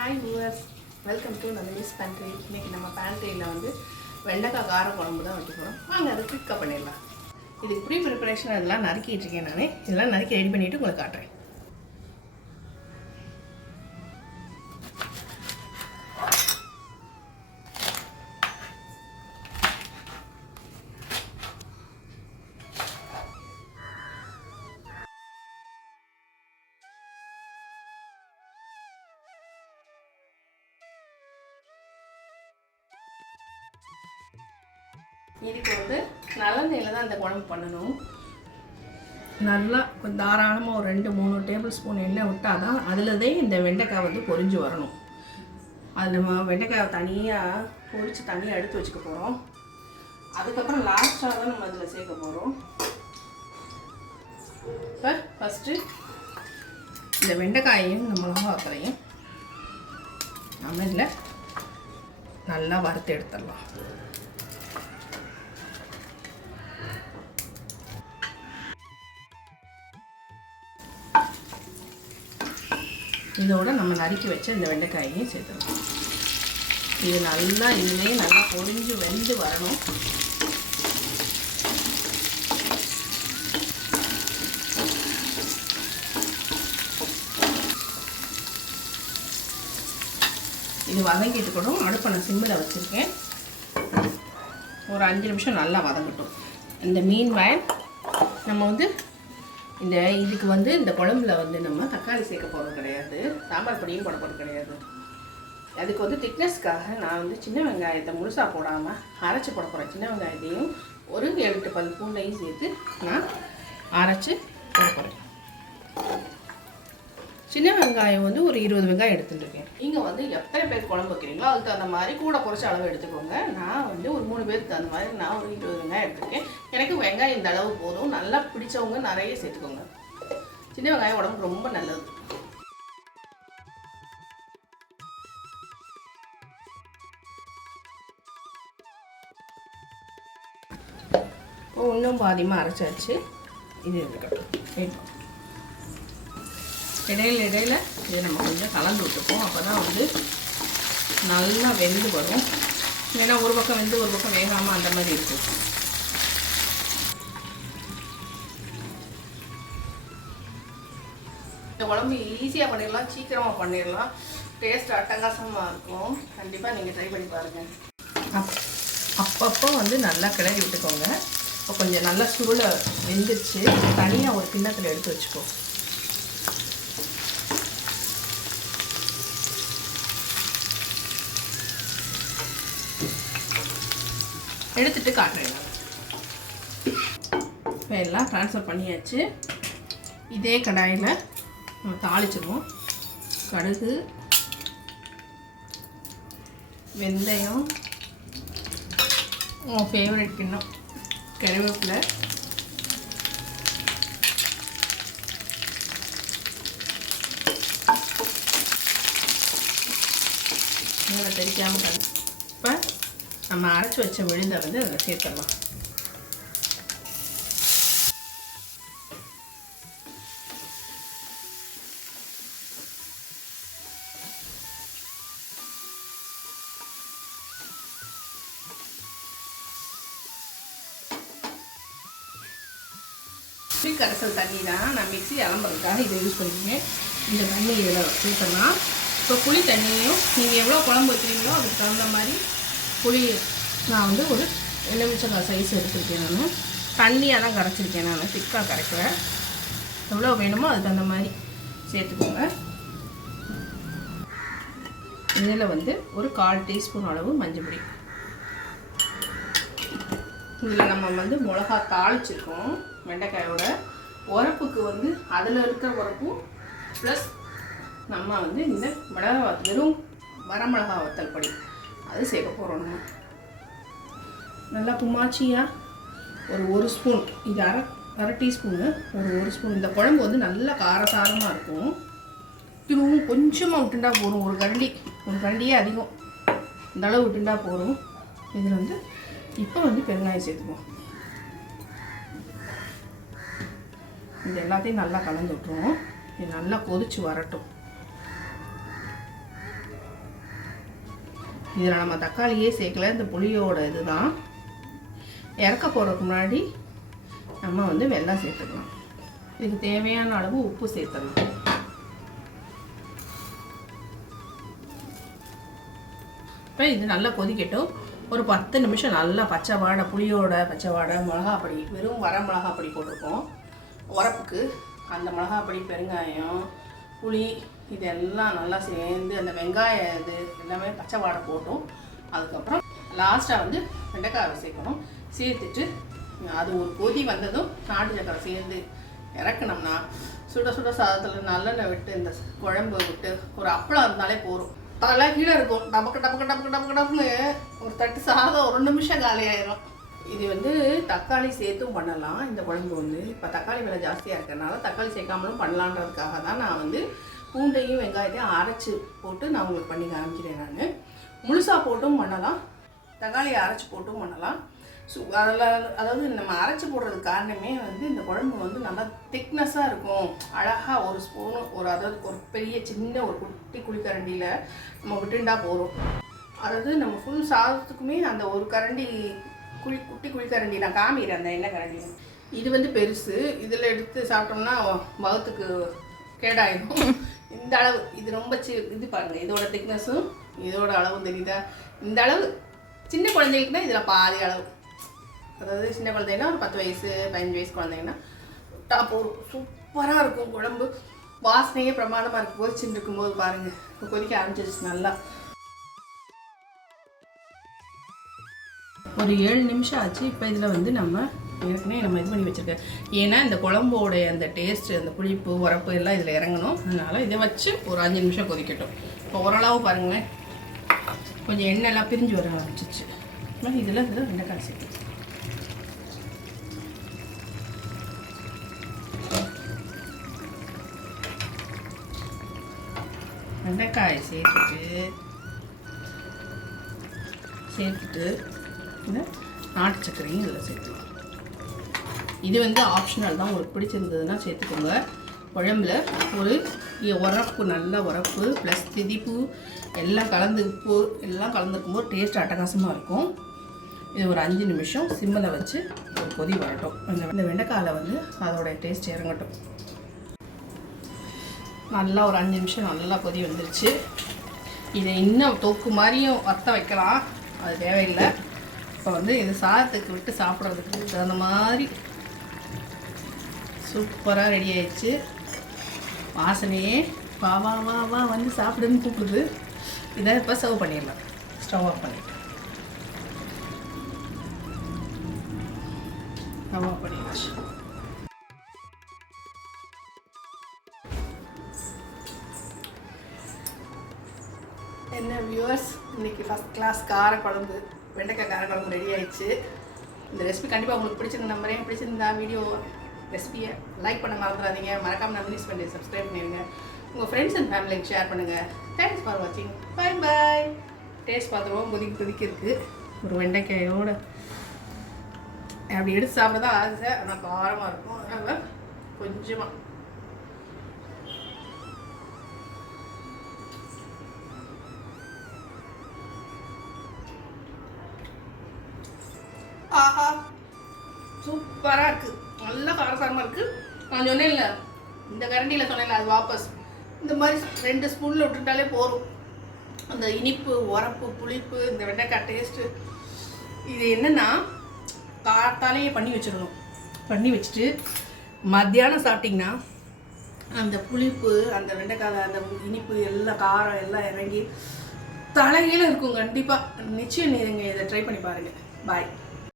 Hi viewers welcome to நம்ம miss pantry இன்னைக்கு நம்ம பேண்ட்ரியில் வந்து வெண்டைக்காய் கார குழம்பு தான் வைக்க வாங்க அதை குயிக்காக பண்ணிடலாம். இதுக்கு ப்ரீ ப்ரிப்பரேஷன் அதெல்லாம் நறுக்கிட்டு இருக்கேன் நான். இதெல்லாம் நறுக்கி ரெடி பண்ணிவிட்டு உங்களுக்கு காட்டுறேன். இதுக்கு வந்து நல்லெண்ணெயில் தான் அந்த குழம்பு பண்ணணும். நல்லா கொஞ்சம் தாராளமாக ஒரு ரெண்டு மூணு டேபிள் ஸ்பூன் எண்ணெய் விட்டால் தான் அதில்தே இந்த வெண்டைக்காய் வந்து பொரிஞ்சு வரணும். அது நம்ம வெண்டைக்காயை தனியாக பொரித்து தனியாக எடுத்து வச்சுக்க போகிறோம் அதுக்கப்புறம் லாஸ்ட்டாக தான் நம்ம அதில் சேர்க்க போகிறோம் இப்போ ஃபஸ்ட்டு இந்த வெண்டைக்காயையும் இந்த மிளகாக்களையும் நம்ம இதில் நல்லா வறுத்து எடுத்துடலாம். இதோட நம்ம நறுக்கி வச்ச இந்த வெண்டைக்காயையும் சேர்த்துடணும் இது நல்லா இதுலேயே நல்லா பொரிஞ்சு வெந்து வரணும். இது வதங்கிட்டு கூட அடுப்பை நான் சிம்மில் வச்சுருக்கேன். ஒரு அஞ்சு நிமிஷம் நல்லா வதங்கட்டும். இந்த மீன் வயல் நம்ம வந்து இந்த இதுக்கு வந்து இந்த குழம்புல வந்து நம்ம தக்காளி சேர்க்க போகிறது கிடையாது. சாம்பார் பொடியும் போட போகிறது கிடையாது. அதுக்கு வந்து திக்னஸ்க்காக நான் வந்து சின்ன வெங்காயத்தை முழுசாக போடாமல் அரைச்சி போட போகிறேன் சின்ன வெங்காயத்தையும் ஒரு எட்டு பல் பூண்டையும் சேர்த்து நான் அரைச்சி போட போகிறேன் சின்ன வெங்காயம் வந்து ஒரு இருபது வெங்காயம் எடுத்துட்டுருக்கேன். நீங்கள் வந்து எத்தனை பேர் குழம்பு வைக்கிறீங்களோ அதுக்கு தகுந்த மாதிரி கூட குறைச்ச அளவு எடுத்துக்கோங்க. நான் வந்து ஒரு மூணு பேருக்கு தகுந்த மாதிரி நான் ஒரு இருபது வெங்காயம் எடுத்துருக்கேன். எனக்கு வெங்காயம் இந்த அளவு போதும். நல்லா பிடிச்சவங்க நிறைய சேர்த்துக்கோங்க. சின்ன வெங்காயம் உடம்புக்கு ரொம்ப நல்லது. இன்னும் பாதியமாக அரைச்சாச்சு. இது இருக்கட்டும் வேணும் இடையில இடையில இதை நம்ம கொஞ்சம் கலந்து விட்டுப்போம். அப்போ தான் வந்து நல்லா வெந்து வரும். ஏன்னா ஒரு பக்கம் வெந்து ஒரு பக்கம் வேகாமல் அந்த மாதிரி இருக்கும். இந்த குழம்பு ஈஸியாக பண்ணிடலாம். சீக்கிரமாக பண்ணிடலாம். டேஸ்ட் அட்டகாசமாக இருக்கும். கண்டிப்பாக நீங்கள் ட்ரை பண்ணி பாருங்கள் அப் அப்பப்போ வந்து நல்லா கிளறி விட்டுக்கோங்க. இப்போ கொஞ்சம் நல்லா சுருளை வெந்துருச்சு. தனியாக ஒரு கிண்ணத்தில் எடுத்து வச்சுக்கோ. எடுத்துட்டு காட்டுறேன். இப்போ எல்லாம் ட்ரான்ஸ்ஃபர் பண்ணியாச்சு. இதே கடாயில் நம்ம தாளிச்சிடுவோம் கடுகு வெந்தயம் உன் ஃபேவரட் கிண்ணம் கருவேப்பிலை. நல்லா தெரிக்காமல் கடு நம்ம அரைச்சி வச்ச விழுந்த வந்து அதில் சேர்த்துடலாம். புளி கரைசல் தண்ணி தான் நான் மிக்சி இளம்புறதுக்காக இதை யூஸ் பண்ணிக்கிறேன் இந்த தண்ணி இதில் ஊற்றலாம் இப்போ புளி தண்ணியும் நீங்கள் எவ்வளோ குழம்பு வைக்கிறீங்களோ அதுக்கு தகுந்த மாதிரி புளி நான் வந்து ஒரு எலுமிச்சங்காய் சைஸ் எடுத்துருக்கேன் நான். தண்ணியாக தான் கரைச்சிருக்கேன் நான் திக்காக கரைக்கிறேன் எவ்வளோ வேணுமோ அதுக்கு தகுந்த மாதிரி சேர்த்துக்கோங்க. இதில் வந்து ஒரு கால் டீஸ்பூன் அளவு மஞ்சள் பொடி. இதில் நம்ம வந்து மிளகா தாளிச்சிருக்கோம் வெண்டைக்காயோட. உரப்புக்கு வந்து அதில் இருக்கிற உரப்பும் ப்ளஸ் நம்ம வந்து இந்த மிளகா வெறும் வரமிளகா வத்தல் பொடி. அது சேர்க்க போகிறோம் நம்ம. நல்லா புமாச்சியாக ஒரு ஒரு ஸ்பூன் இது அரை அரை டீஸ்பூனு ஒரு ஒரு ஸ்பூன் இந்த குழம்பு வந்து நல்லா காரசாரமாக இருக்கும். திரும்பவும் கொஞ்சமாக விட்டுண்டா போதும். ஒரு கரண்டி ஒரு கரண்டியே அதிகம். இந்த அளவு விட்டுண்டா போதும். இதில் வந்து இப்போ வந்து பெருங்காயம் சேர்த்துக்குவோம். இது எல்லாத்தையும் நல்லா கலந்து விட்டுருவோம். இது நல்லா கொதிச்சு வரட்டும். இதில் நம்ம தக்காளியே சேர்க்கல இந்த புளியோட இதுதான். இறக்க போகிறதுக்கு முன்னாடி நம்ம வந்து வெள்ளம் சேர்த்துக்கலாம். இதுக்கு தேவையான அளவு உப்பு சேர்த்துடலாம் இப்போ இது நல்லா கொதிக்கட்டும். ஒரு பத்து நிமிஷம் நல்லா பச்சை வாடை புளியோட பச்சை வாடை மிளகாப்பொடி வெறும் வர மிளகாப்பொடி போட்டிருக்கோம். உரப்புக்கு அந்த மிளகாப்பொடி பெருங்காயம் புளி இதெல்லாம் நல்லா சேர்ந்து அந்த வெங்காய இது எல்லாமே பச்சை வாடை போட்டும். அதுக்கப்புறம் லாஸ்ட்டாக வந்து வெண்டைக்காவை சேர்க்கணும் சேர்த்துட்டு அது ஒரு கொதி வந்ததும் நாட்டு சக்கரை சேர்ந்து இறக்குனோம்னா சுட சுட சாதத்தில் நல்லெண்ணெய் விட்டு இந்த குழம்பு விட்டு ஒரு அப்பளம் இருந்தாலே போதும். அதெல்லாம் கீழே இருக்கும். டபக்கு டபக்கு டபக்கு டபக்கு டபுன்னு ஒரு தட்டு சாதம் ஒரு நிமிஷம் காலியாயிரும் இது வந்து தக்காளி சேர்த்தும் பண்ணலாம். இந்த குழம்பு வந்து இப்போ தக்காளி விலை ஜாஸ்தியாக இருக்கிறனால தக்காளி சேர்க்காமலும் பண்ணலான்றதுக்காக தான் நான் வந்து பூண்டையும் வெங்காயத்தையும் அரைச்சி போட்டு நான் உங்களுக்கு பண்ணி காமிக்கிறேன் நான். முழுசாக போட்டும் பண்ணலாம். தக்காளியை அரைச்சி போட்டும் பண்ணலாம். ஸோ அதில் அதாவது நம்ம அரைச்சி போடுறதுக்கு காரணமே வந்து இந்த குழம்பு வந்து நல்லா திக்னஸாக இருக்கும். அழகாக ஒரு ஸ்பூனு ஒரு அதாவது ஒரு பெரிய சின்ன ஒரு குட்டி குழிக்கரண்டியில் நம்ம விட்டுண்டா போகிறோம் அதாவது நம்ம ஃபுல் சாதத்துக்குமே அந்த ஒரு கரண்டி குழி குட்டி குழிக்கரண்டி நான் காமிக்கிறேன் அந்த எண்ணெய் கரண்டி இது வந்து பெருசு. இதில் எடுத்து சாப்பிட்டோம்னா வகுத்துக்கு கேடாயிடும் இந்த அளவு இது ரொம்ப சி இது பாருங்கள் இதோட திக்னஸும் இதோட அளவும் தெரியுதா? இந்த அளவு சின்ன குழந்தைகளுக்குனா இதில் பாதி அளவு. அதாவது சின்ன குழந்தைங்கன்னா ஒரு பத்து வயசு பதினஞ்சு வயசு குழந்தைங்கன்னா டாப் ஒரு சூப்பராக இருக்கும் குழம்பு. வாசனையே பிரமாதமாக இருக்கும் கொதிச்சுட்டு இருக்கும்போது பாருங்கள் இப்போ கொதிக்க ஆரம்பிச்சிருச்சு நல்லா. ஒரு ஏழு நிமிஷம் ஆச்சு. இப்போ இதில் வந்து நம்ம ஏற்கனவே நம்ம இது பண்ணி வச்சுருக்கேன் ஏன்னா இந்த குழம்போடைய அந்த டேஸ்ட்டு அந்த புளிப்பு உரப்பு எல்லாம் இதில் இறங்கணும். அதனால் இதை வச்சு ஒரு அஞ்சு நிமிஷம் கொதிக்கட்டும். இப்போ ஓரளவு பாருங்களேன். கொஞ்சம் எண்ணெய்லாம் பிரிஞ்சு வர ஆரம்பிச்சிச்சு இதில் இதில் வெண்டைக்காய் சேர்த்து வெண்டைக்காய் சேர்த்துட்டு சேர்த்துட்டு நாட்டு சர்க்கரையும் இதில் சேர்த்துக்கலாம். இது வந்து ஆப்ஷனல் தான். உங்களுக்கு பிடிச்சிருந்ததுன்னா சேர்த்துக்கோங்க. குழம்புல ஒரு உரப்பு நல்ல உரப்பு ப்ளஸ் திதிப்பு எல்லாம் கலந்து உப்பு எல்லாம் கலந்துருக்கும்போது டேஸ்ட் அட்டகாசமாக இருக்கும். இது ஒரு அஞ்சு நிமிஷம் சிம்மில் வச்சு ஒரு கொதி வரட்டும். இந்த வெண்டைக்காயில் வந்து அதோடைய டேஸ்ட் இறங்கட்டும். நல்லா ஒரு அஞ்சு நிமிஷம் நல்லா கொதி வந்துருச்சு. இதை இன்னும் தொக்கு மாதிரியும் வத்த வைக்கலாம். அது தேவையில்லை. இப்போ வந்து இது சாதத்துக்கு விட்டு சாப்பிட்றதுக்கு தகுந்த மாதிரி சூப்பராக ரெடி ஆயிடுச்சு. வாசனையே வா வா வா வா வந்து சாப்பிடுன்னு கூப்பிடுது. இதை இப்போ சர்வ் பண்ணிடலாம். ஸ்டவ் ஆஃப் பண்ணிட்டு. ஸ்டவ் ஆஃப் பண்ணிடுச்சு என்ன வியூவர்ஸ் இன்னைக்கு ஃபஸ்ட் கிளாஸ் கார குழம்பு வெண்டைக்காய் கார குழம்பு ரெடி ஆயிடுச்சு. இந்த ரெசிபி கண்டிப்பாக உங்களுக்கு பிடிச்சிருந்த நம்பரேன் பிடிச்சிருந்தா வீடியோ ரெசிபியை லைக் பண்ண மறந்துடாதீங்க. மறக்காமல் நம்ம யூஸ் பண்ணி சப்ஸ்கிரைப் பண்ணிடுங்க உங்கள் ஃப்ரெண்ட்ஸ் அண்ட் ஃபேமிலிக்கு ஷேர் பண்ணுங்கள் தேங்க்ஸ் ஃபார் வாட்சிங் பை பாய் டேஸ்ட் பார்த்துருவோம். கொதிக்க கொதிக்க இருக்குது ஒரு வெண்டைக்காயோட அப்படி எடுத்து சாப்பிட தான் ஆசை. ஆனால் காரமாக இருக்கும். அதனால் கொஞ்சமாக ஆஹா. சூப்பராக இருக்குது நல்லா காரசாரமாக இருக்குது நான் சொன்னேன்ல இந்த கரண்டியில் சொன்னேன்ல அது வாபஸ். இந்த மாதிரி ரெண்டு ஸ்பூனில் விட்டுட்டாலே போதும். அந்த இனிப்பு உரப்பு புளிப்பு இந்த வெண்டைக்காய் டேஸ்ட்டு இது என்னென்னா காத்தாலேயே பண்ணி வச்சிடணும். பண்ணி வச்சுட்டு மத்தியானம் சாப்பிட்டிங்கன்னா அந்த புளிப்பு அந்த வெண்டைக்காய் அந்த இனிப்பு எல்லாம் காரம் எல்லாம் இறங்கி தலைகீழ இருக்கும் கண்டிப்பாக நிச்சயம் நீங்கள் இதை ட்ரை பண்ணி பாருங்கள் பாய்